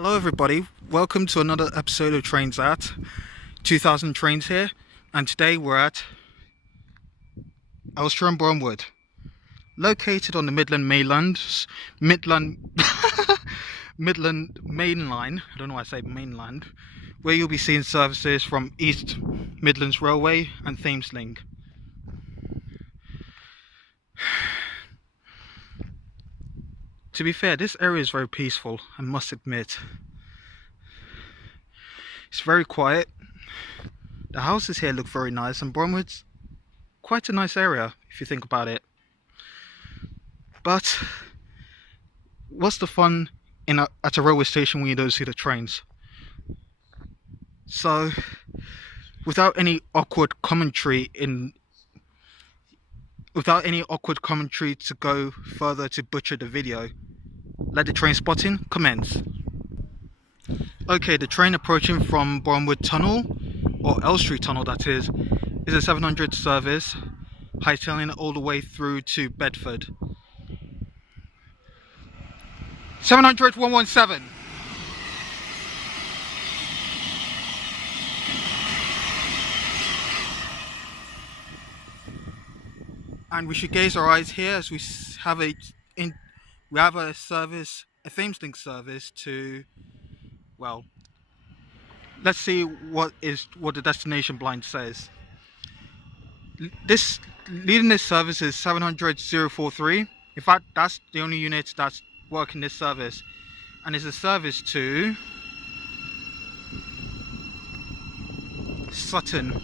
Hello everybody, welcome to another episode of Trains At 2000 Trains here, and today we're at Elstree Borehamwood, located on the Midland Main Line. I don't know why I say mainland, where you'll be seeing services from East Midlands Railway and Thameslink. To be fair, this area is very peaceful, I must admit. It's very quiet. The houses here look very nice, and Borehamwood's quite a nice area if you think about it. But what's the fun at a railway station when you don't see the trains? So, without any awkward commentary to go further to butcher the video, let the train spotting commence. Okay, the train approaching from Borehamwood Tunnel, or Elstree Tunnel that is a 700 service, hightailing all the way through to Bedford. 700 117. And we should gaze our eyes here as we have a service, a Thameslink service to, well, let's see what the destination blind says. Leading this service is 700 043. In fact, that's the only unit that's working this service, and it's a service to Sutton.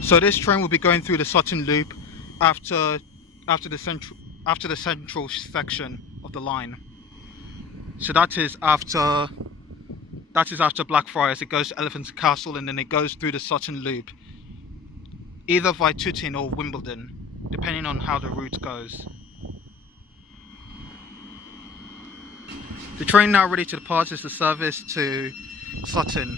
So this train will be going through the Sutton loop after the central section of the line. So that is after Blackfriars. It goes to Elephant Castle and then it goes through the Sutton loop, either via Tooting or Wimbledon, depending on how the route goes. The train now ready to depart is the service to Sutton.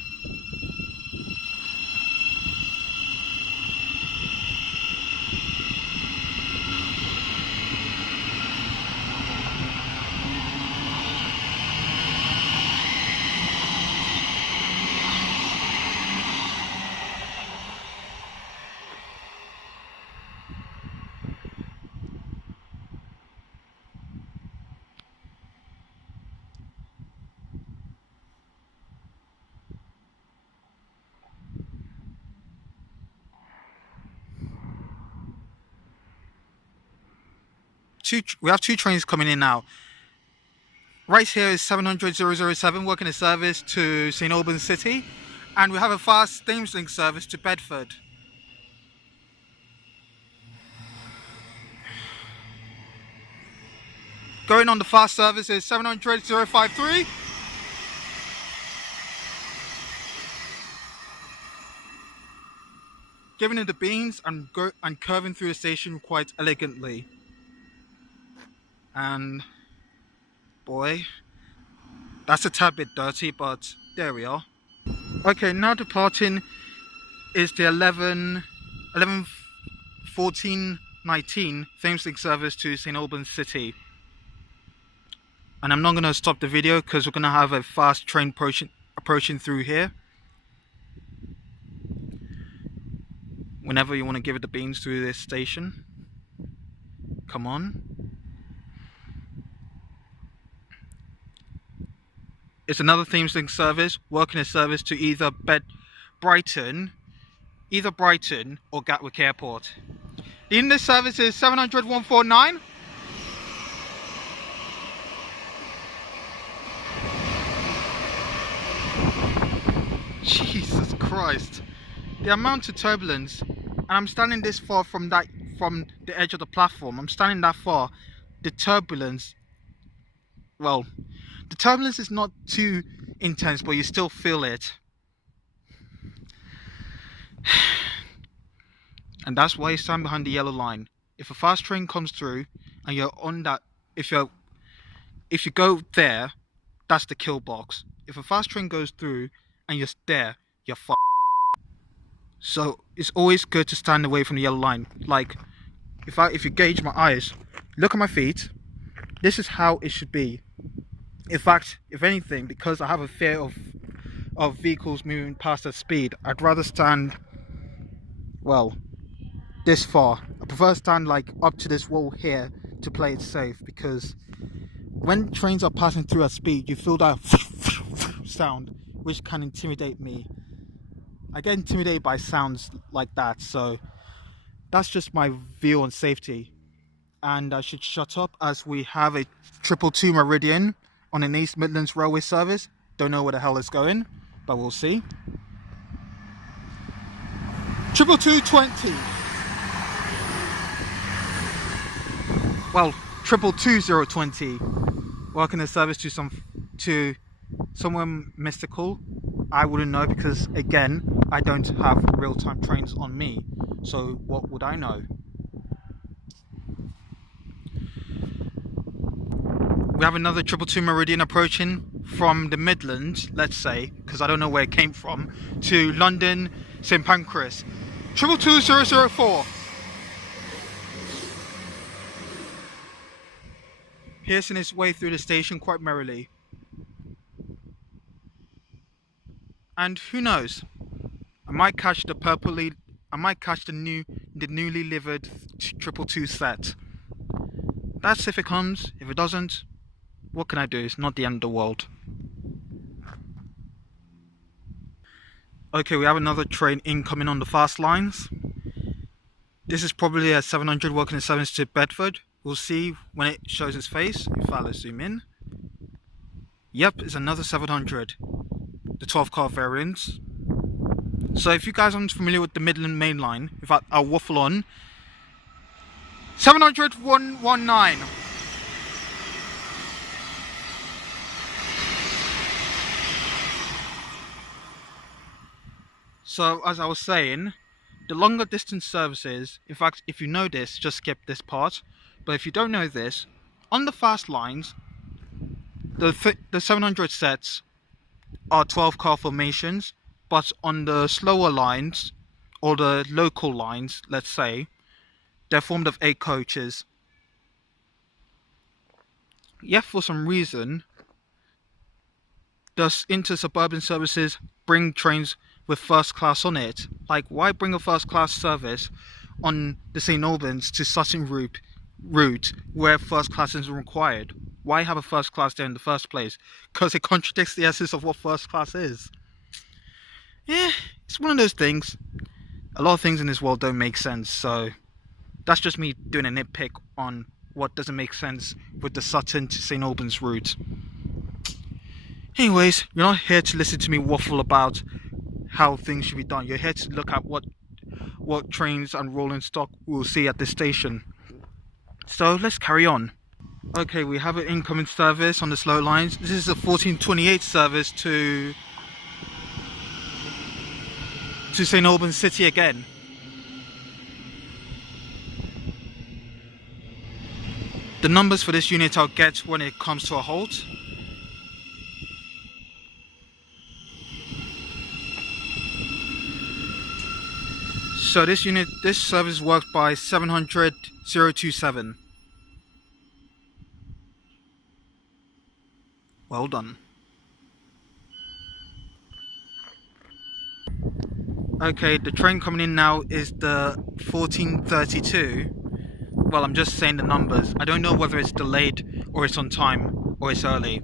We have two trains coming in now. Right here is 700 007 working a service to St Albans City, and we have a fast Thameslink service to Bedford. Going on the fast service is 700 053. Giving it the beans and curving through the station quite elegantly. And boy, that's a tad bit dirty, but there we are. Okay, now departing is the 1419 Thameslink service to St Albans City. And I'm not going to stop the video because we're going to have a fast train approaching through here. Whenever you want to give it the beans through this station, come on. It's another Thameslink service, working a service to either Brighton or Gatwick Airport. In this service is 700 149. Jesus Christ. The amount of turbulence, and I'm standing this far from the edge of the platform. I'm standing that far. The turbulence is not too intense, but you still feel it. And that's why you stand behind the yellow line. If a fast train comes through and you're on that, if you go there, that's the kill box. If a fast train goes through and you're there, you're f***ed. So it's always good to stand away from the yellow line. Like, if you gauge my eyes, look at my feet. This is how it should be. In fact, if anything, because I have a fear of vehicles moving past the speed, I'd rather stand, well, this far. I prefer to stand like up to this wall here to play it safe, because when trains are passing through at speed, you feel that sound, which can intimidate me. I get intimidated by sounds like that, so that's just my view on safety. And I should shut up, as we have a 222 Meridian on an East Midlands Railway service. Don't know where the hell it's going, but we'll see. 22220. Well, 222020. Working the service to someone mystical. I wouldn't know, because again, I don't have real-time trains on me. So what would I know? We have another 222 Meridian approaching from the Midlands, let's say, because I don't know where it came from, to London, St Pancras. 222004. Piercing its way through the station quite merrily. And who knows? I might catch the newly livered 222 set. That's if it comes. If it doesn't, what can I do? It's not the end of the world. Okay, we have another train incoming on the fast lines. This is probably a 700 working in service to Bedford. We'll see when it shows its face. In fact, let's zoom in. Yep, it's another 700. The 12-car variants. So if you guys aren't familiar with the Midland Main Line, in fact, I'll waffle on. 700 119. So as I was saying, the longer distance services, in fact, if you know this, just skip this part. But if you don't know this, on the fast lines, the 700 sets are 12-car formations, but on the slower lines, or the local lines, let's say, they're formed of 8 coaches. Yet for some reason, the inter-suburban services bring trains with first class on it. Like, why bring a first class service on the St Albans to Sutton route where first class isn't required? Why have a first class there in the first place? Because it contradicts the essence of what first class is. Yeah, it's one of those things. A lot of things in this world don't make sense, so that's just me doing a nitpick on what doesn't make sense with the Sutton to St Albans route. Anyways, you're not here to listen to me waffle about how things should be done. You're here to look at what trains and rolling stock we'll see at this station. So let's carry on. Okay, we have an incoming service on the slow lines. This is a 1428 service to St Albans City again. The numbers for this unit I'll get when it comes to a halt. So this service worked by 700 027. Well done. Okay, the train coming in now is the 1432. Well, I'm just saying the numbers. I don't know whether it's delayed or it's on time or it's early,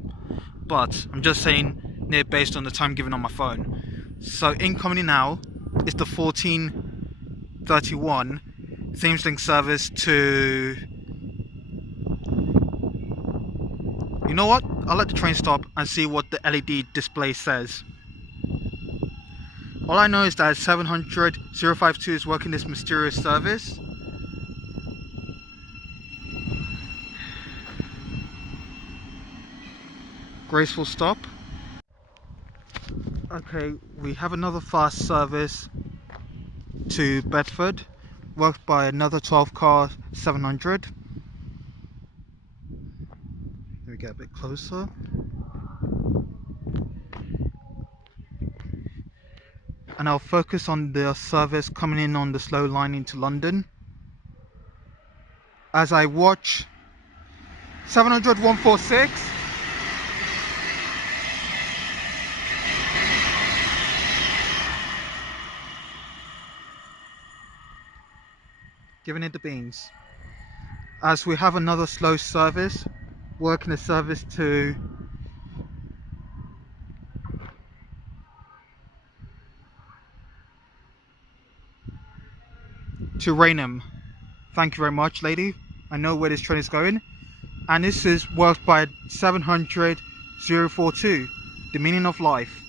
but I'm just saying it based on the time given on my phone. So incoming in now is the 1431 Thameslink service to... You know what? I'll let the train stop and see what the LED display says. All I know is that 700 052 is working this mysterious service. Graceful stop. Okay, we have another fast service to Bedford, worked by another 12-car 700. Let me get a bit closer. And I'll focus on the service coming in on the slow line into London as I watch 700 146 giving it the beans. As we have another slow service, working a service to Rainham. Thank you very much, lady. I know where this train is going. And this is worked by 700-042, the meaning of life.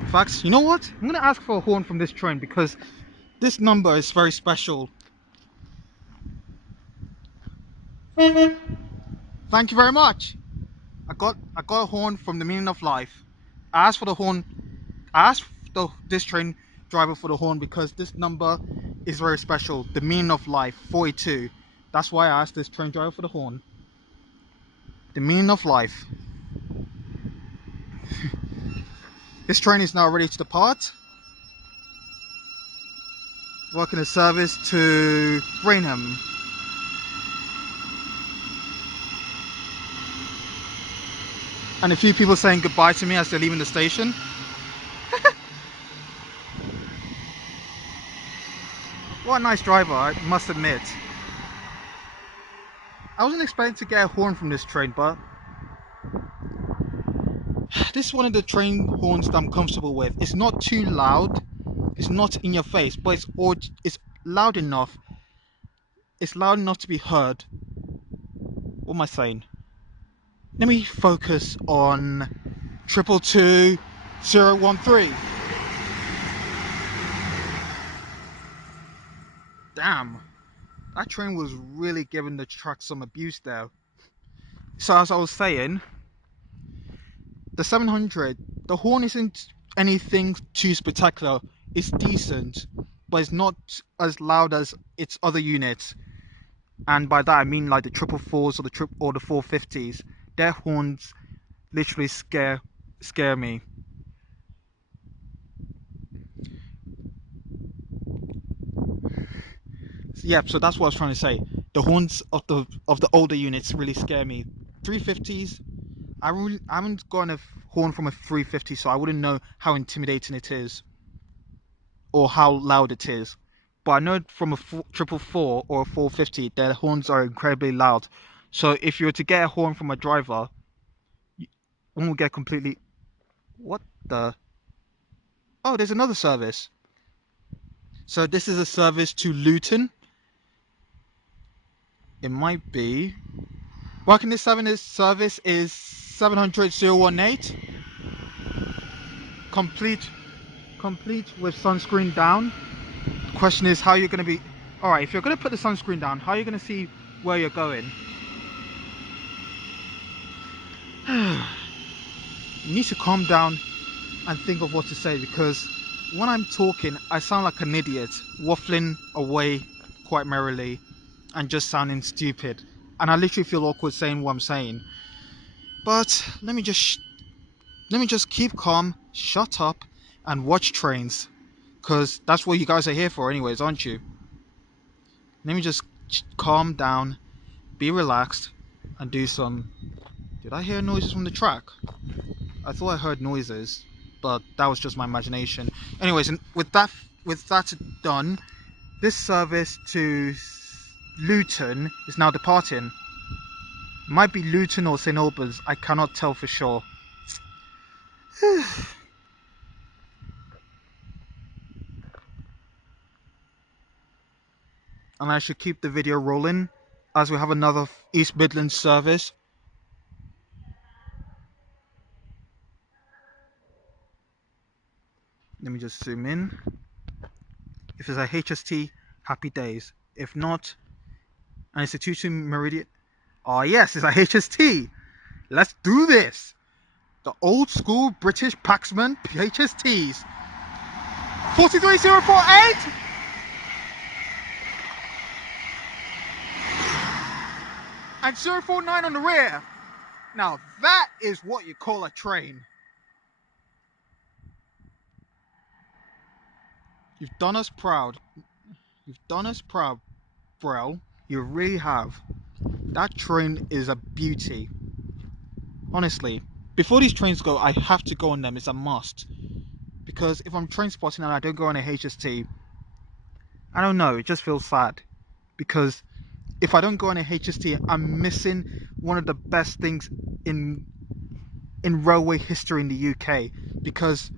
In fact, you know what? I'm going to ask for a horn from this train because this number is very special. Thank you very much. I got a horn from the meaning of life. I asked for the horn. I asked this train driver for the horn because this number is very special. The meaning of life, 42. That's why I asked this train driver for the horn. The meaning of life. This train is now ready to depart. Working a service to Rainham. And a few people saying goodbye to me as they're leaving the station. What a nice driver, I must admit. I wasn't expecting to get a horn from this train, but this is one of the train horns that I'm comfortable with. It's not too loud, it's not in your face, but it's loud enough. It's loud enough to be heard. What am I saying? Let me focus on 222-013. Damn, that train was really giving the track some abuse there. So as I was saying, the 700, the horn isn't anything too spectacular. It's decent, but it's not as loud as its other units. And by that I mean like the 444s or the 450s. Their horns literally scare me. Yeah, so that's what I was trying to say. The horns of the older units really scare me. 350s, I haven't gotten a horn from a 350, so I wouldn't know how intimidating it is or how loud it is. But I know from a 444 or a 450, their horns are incredibly loud. So if you were to get a horn from a driver, one will get completely. What the? Oh, there's another service. So this is a service to Luton. It might be. Working this service is 700-018. Complete with sunscreen down. The question is how you're going to be. Alright, if you're going to put the sunscreen down, how are you going to see where you're going? You need to calm down and think of what to say, because when I'm talking, I sound like an idiot, waffling away quite merrily and just sounding stupid. And I literally feel awkward saying what I'm saying. But let me just keep calm, shut up, and watch trains, because that's what you guys are here for anyways, aren't you? Let me just calm down, be relaxed, and do some... Did I hear noises from the track? I thought I heard noises, but that was just my imagination. Anyways, and with that done, this service to Luton is now departing. Might be Luton or St Albans, I cannot tell for sure. And I should keep the video rolling as we have another East Midlands service. Let me just zoom in. If it's a HST, happy days. If not, and it's a 22 Meridian. Oh yes, it's a HST. Let's do this. The old school British Paxman HSTs. 43048. And 049 on the rear. Now that is what you call a train. You've done us proud. You've done us proud, bro. You really have. That train is a beauty. Honestly, before these trains go, I have to go on them. It's a must. Because if I'm train spotting and I don't go on a HST, I don't know, it just feels sad. Because if I don't go on a HST, I'm missing one of the best things in railway history in the UK. Because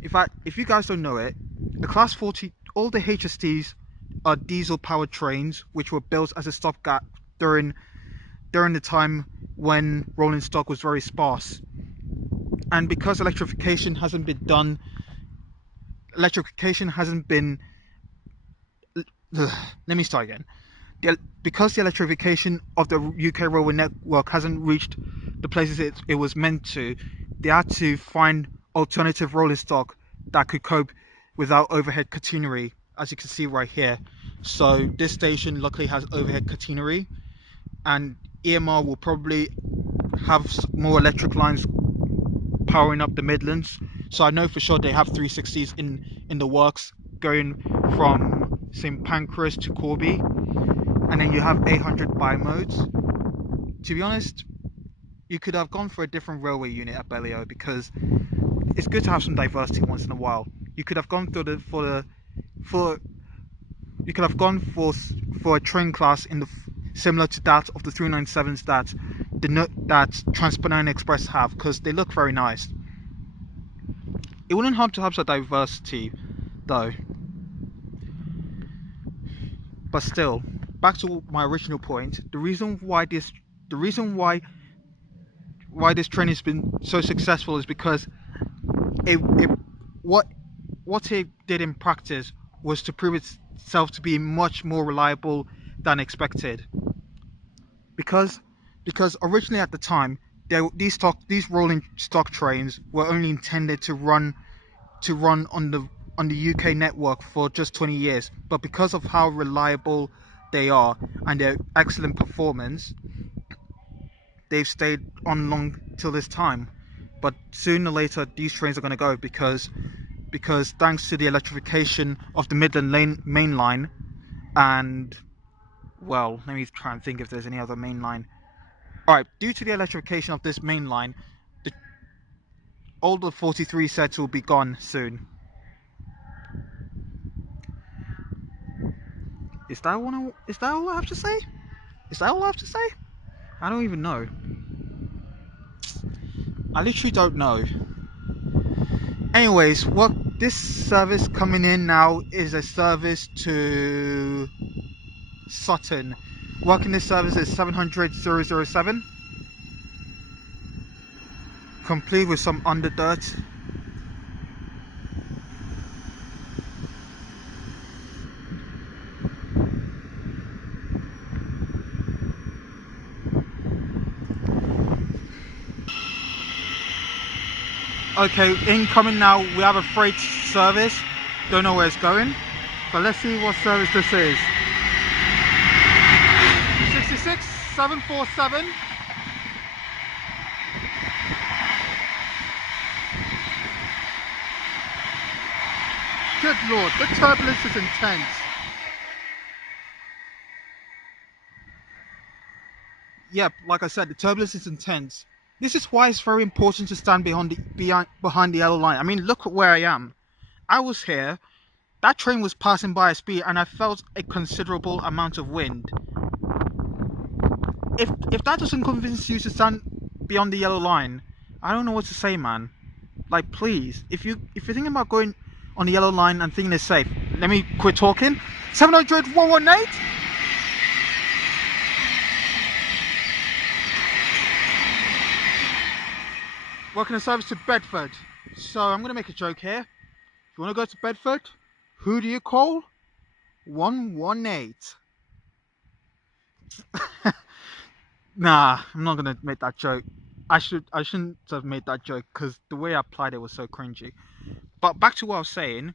if you guys don't know it, the Class 40, all the HSTs are diesel powered trains which were built as a stopgap during the time when rolling stock was very sparse. And because electrification hasn't been done, electrification hasn't been let me start again. Because the electrification of the UK railway network hasn't reached the places it was meant to, they had to find alternative rolling stock that could cope without overhead catenary, as you can see right here. So this station luckily has overhead catenary, and EMR will probably have more electric lines powering up the Midlands. So I know for sure they have 360s in the works going from St Pancras to Corby, and then you have 800 bi-modes. To be honest, you could have gone for a different railway unit at Bellio, because it's good to have some diversity once in a while. You could have gone you could have gone for a train class similar to that of the 397s that Transpennine Express have, because they look very nice. It wouldn't harm to have some diversity though. But still, back to my original point, the reason why this train has been so successful is because what it did in practice was to prove itself to be much more reliable than expected. Because originally at the time, these rolling stock trains were only intended to run on the UK network for just 20 years, but because of how reliable they are and their excellent performance, they've stayed on long till this time. But sooner or later, these trains are going to go, because thanks to the electrification of the Midland main line, and well, let me try and think if there's any other main line. All right, due to the electrification of this main line, the older 43 sets will be gone soon. Is that all I have to say? Is that all I have to say? I don't even know. I literally don't know. Anyways, what this service coming in now is a service to Sutton. Working this service is 700,007. Complete with some underdirt. Okay, incoming now. We have a freight service. Don't know where it's going, but let's see what service this is. 66747. Good lord, the turbulence is intense. Yep, like I said, the turbulence is intense. This is why it's very important to stand behind the yellow line. I mean, look at where I am. I was here. That train was passing by a speed, and I felt a considerable amount of wind. If that doesn't convince you to stand beyond the yellow line, I don't know what to say, man. Like, please, if you're thinking about going on the yellow line and thinking it's safe, let me quit talking. 700 118. Working a service to Bedford. So I'm gonna make a joke here. If you want to go to Bedford, who do you call? 118. Nah, I'm not gonna make that joke. I shouldn't have made that joke, because the way I applied it was so cringy. But back to what I was saying.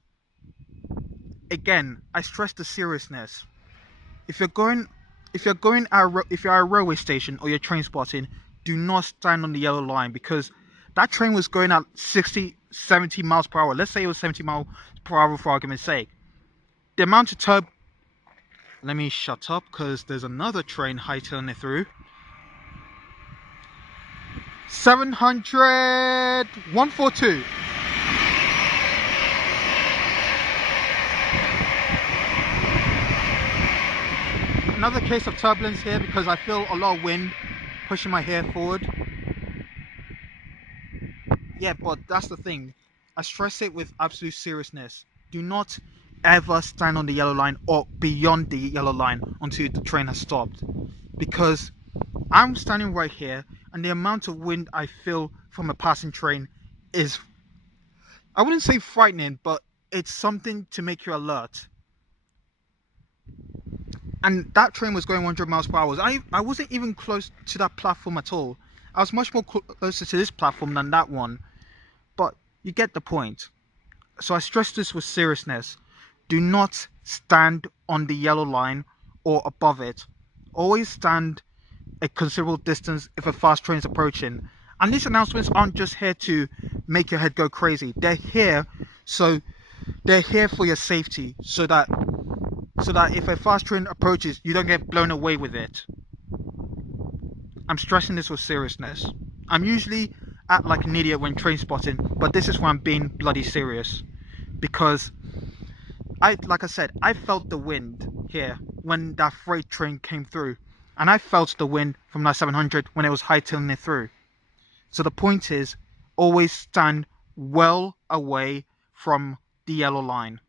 Again, I stress the seriousness. If you're going, if you're at a railway station or you're train spotting, do not stand on the yellow line, because that train was going at 60, 70 miles per hour. Let's say it was 70 miles per hour for argument's sake. The amount of Let me shut up, because there's another train hightailing it through. 700 142. Another case of turbulence here because I feel a lot of wind pushing my hair forward. Yeah, but that's the thing. I stress it with absolute seriousness. Do not ever stand on the yellow line or beyond the yellow line until the train has stopped. Because I'm standing right here and the amount of wind I feel from a passing train is, I wouldn't say frightening, but it's something to make you alert. And that train was going 100 miles per hour. I wasn't even close to that platform at all. I was much more closer to this platform than that one. But you get the point. So I stress this with seriousness. Do not stand on the yellow line or above it. Always stand a considerable distance if a fast train is approaching. And these announcements aren't just here to make your head go crazy. So they're here for your safety, so that if a fast train approaches, you don't get blown away with it. I'm stressing this with seriousness. I'm usually act like an idiot when train spotting, but this is where I'm being bloody serious. Because like I said, I felt the wind here when that freight train came through. And I felt the wind from that 700 when it was hightailing it through. So the point is, always stand well away from the yellow line.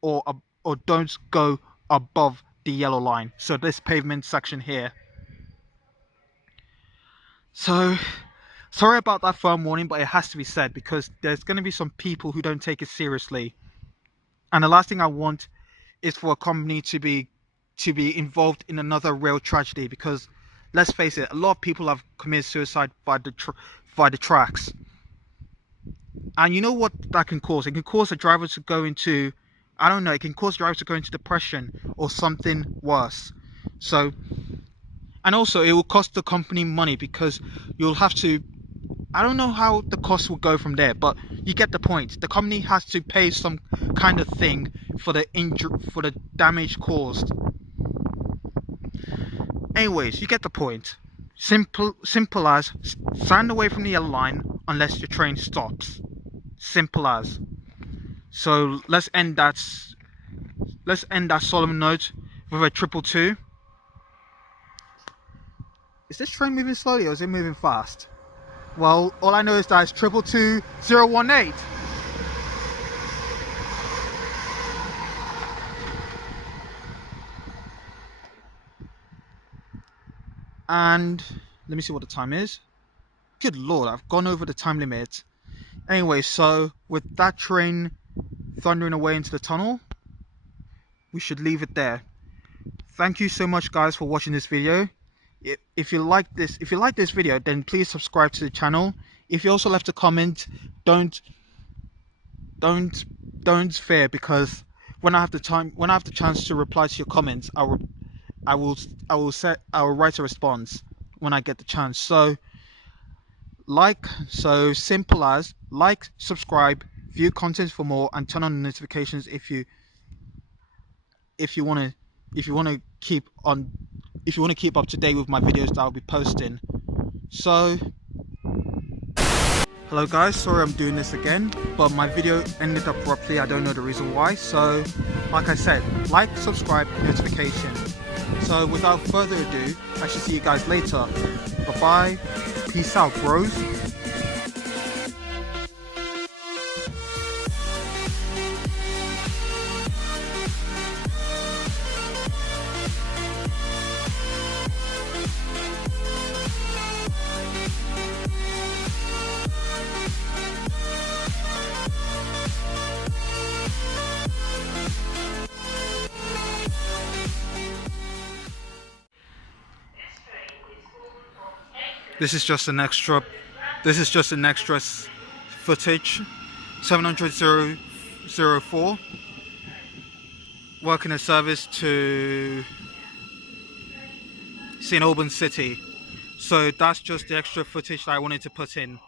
Or don't go above the yellow line. So this pavement section here. So sorry about that firm warning, but it has to be said because there's going to be some people who don't take it seriously. And the last thing I want is for a company to be involved in another rail tragedy, because let's face it, a lot of people have committed suicide by the tracks. And you know what that can cause? It can cause a driver to go into, I don't know, it can cause drivers to go into depression or something worse. So, and also it will cost the company money because you'll have to, I don't know how the cost will go from there, but you get the point. The company has to pay some kind of thing for the for the damage caused. Anyways, you get the point. Simple as stand away from the yellow line unless your train stops. Simple as. So let's end that solemn note with a 222. Is this train moving slowly or is it moving fast? Well, all I know is that it's 222018. And let me see what the time is. Good lord, I've gone over the time limit. Anyway, so with that train thundering away into the tunnel, we should leave it there. Thank you so much guys for watching this video. If you like this video, then please subscribe to the channel. If you also left a comment, don't fear, because when I have the chance to reply to your comments, I will write a response when I get the chance. So simple as like, subscribe, view content for more, and turn on the notifications if you want to keep up to date with my videos that I'll be posting. So hello guys, sorry I'm doing this again, but my video ended abruptly. I don't know the reason why. So like I said, like, subscribe, notification. So without further ado, I shall see you guys later. Bye bye, peace out bros. This is just an extra footage. 700-004 working a service to St. Albans City. So that's just the extra footage that I wanted to put in.